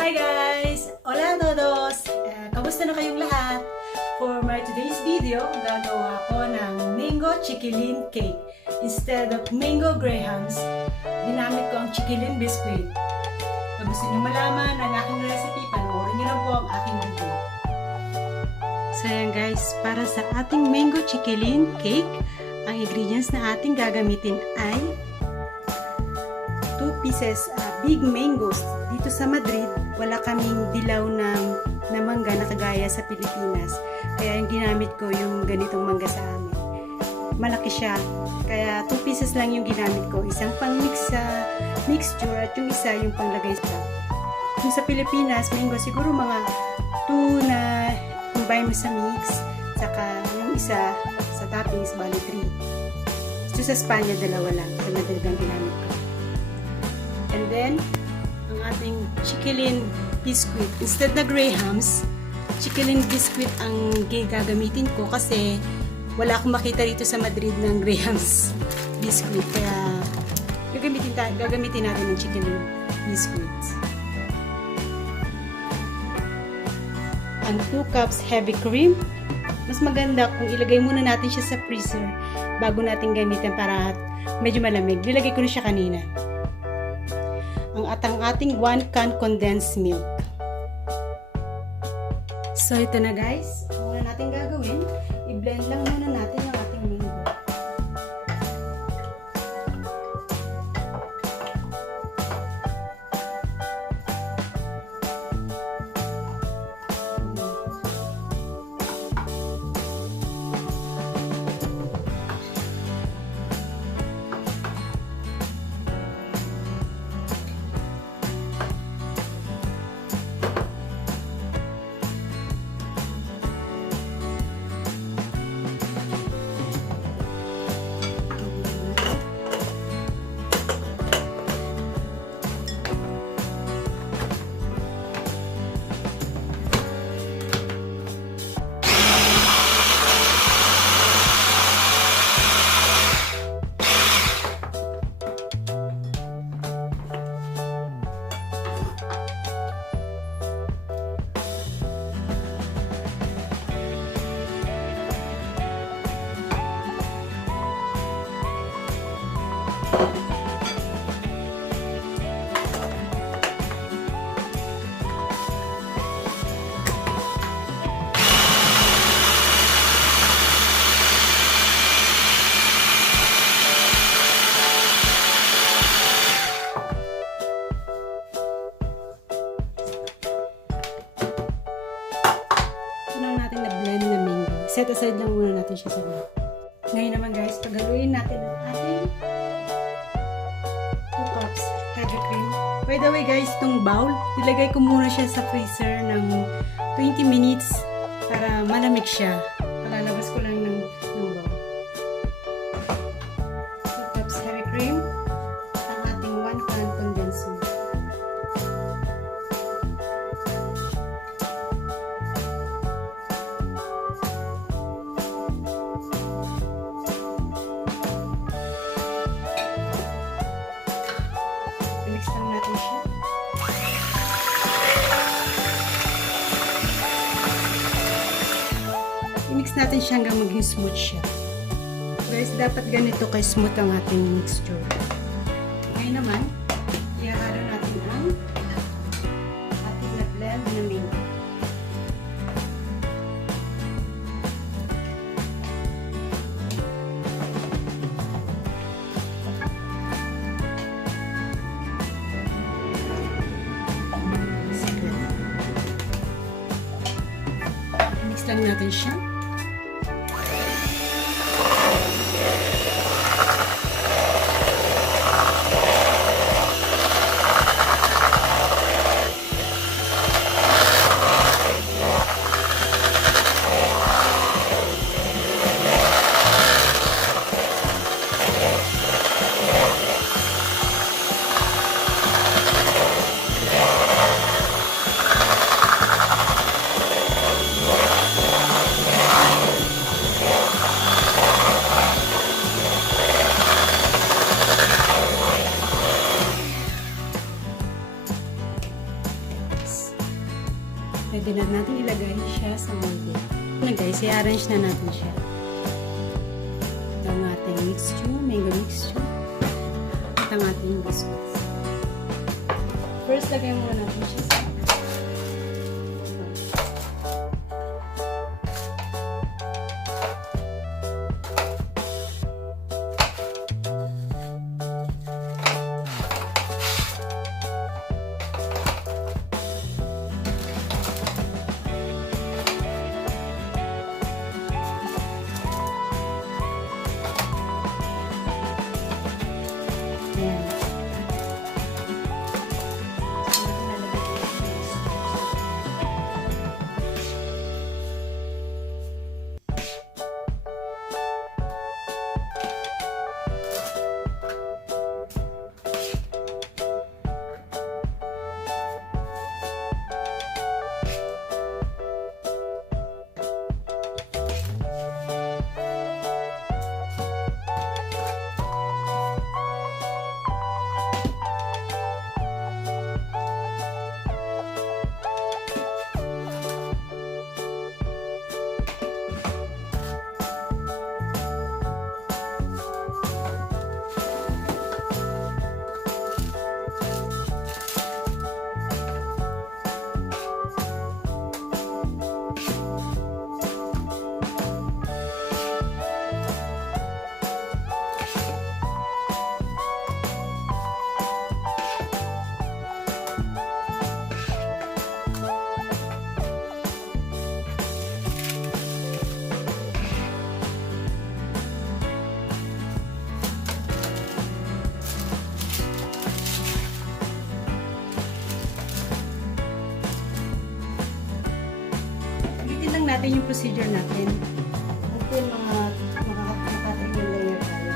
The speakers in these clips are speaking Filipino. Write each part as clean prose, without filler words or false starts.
Hi guys! Hola a todos! Kamusta na kayong lahat? For my today's video, gagawa ko ng mango chiquilin cake. Instead of mango grahams, ginamit ko ang chiquilin biscuit. Kung gusto niyo malaman ang aking recipe, panoorin niyo lang po ang aking video. So yan guys, para sa ating mango chiquilin cake, ang ingredients na ating gagamitin ay 2 pieces big mangoes. Dito sa Madrid, wala kaming dilaw na mangga na kagaya sa Pilipinas. Kaya yung ginamit ko yung ganitong mangga sa amin. Malaki siya. Kaya 2 pieces lang yung ginamit ko. Isang pang mix sa mixture at yung isa yung panglagay sa. Yung sa Pilipinas, mango siguro mga 2 na combine mo sa mix. Saka yung isa sa toppings, bali 3. Ito sa Spanya, 2 lang. Sa Madrid ang ginamit ko. And then, ang ating chiquilin biscuit. Instead na grahams, chiquilin biscuit ang gagamitin ko kasi wala akong makita rito sa Madrid ng grahams biscuit. Kaya, gagamitin natin ng chiquilin biscuit. Ang 2 cups heavy cream. Mas maganda kung ilagay muna natin siya sa freezer bago natin gamitin para medyo malamig. Nilagay ko na siya kanina. Ang ating 1 can condensed milk. So ito na guys, ang muna natin gagawin, i-blend lang muna natin ang ating mango. Set aside lang muna natin siya sa gulay. Ngayon naman guys, paghaluin natin ang ating 2 cups heavy cream. By the way guys, itong bowl, ilagay ko muna siya sa freezer ng 20 minutes para malamig siya. Palalabas ko lang ng bowl. 2 cups heavy cream, ang ating 1 can condensed milk. Mix lang natin siya. I-mix natin siya hanggang maging smooth siya. Guys, dapat ganito kay smooth ang ating mixture. Ngayon naman, ihahalo natin ang ating na-blend na mango. Mix lang natin siya. Pwede na natin ilagay siya sa molde. Na guys, i-arrange na natin siya. Ito ang ating mixture, mango mixture. At ang ating biscuits. First, lagay muna natin siya sa natin yung procedure natin. Until makatatlong layer tayo.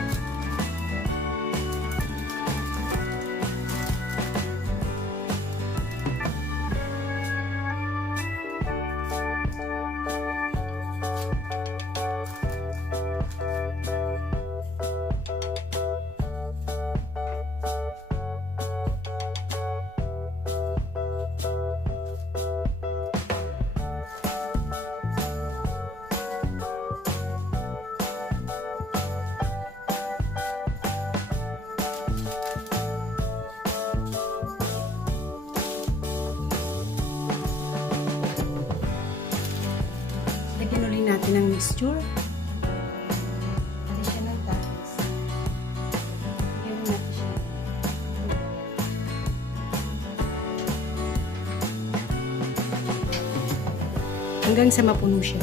Lagyan ulit natin ang mixture. Lagyan siya ng toppings. Lagyan natin siya. Hanggang sa mapuno siya.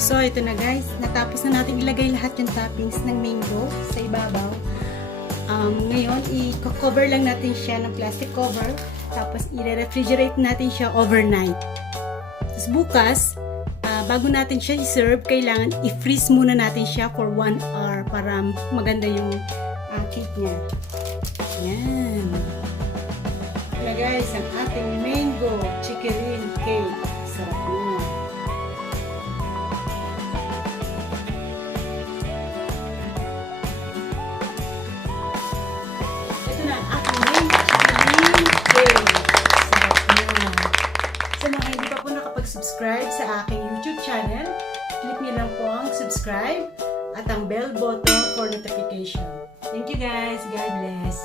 So, ito na guys. Natapos na natin ilagay lahat yung toppings ng mango sa ibabaw. Ngayon, i-cover lang natin siya ng plastic cover. Tapos, i-refrigerate natin siya overnight. Tapos, bukas, bago natin siya i-serve, kailangan i-freeze muna natin siya for 1 hour para maganda yung cake niya. Yan. Na guys, ang ating mango CHIQUILIN cake. Sarap na. Ito na ang ating mango CHIQUILIN cake. Sarap na. Sa mga hindi pa po nakapag-subscribe sa aking YouTube channel, click niyo lang po ang subscribe at ang bell button for notification. Thank you guys. God bless.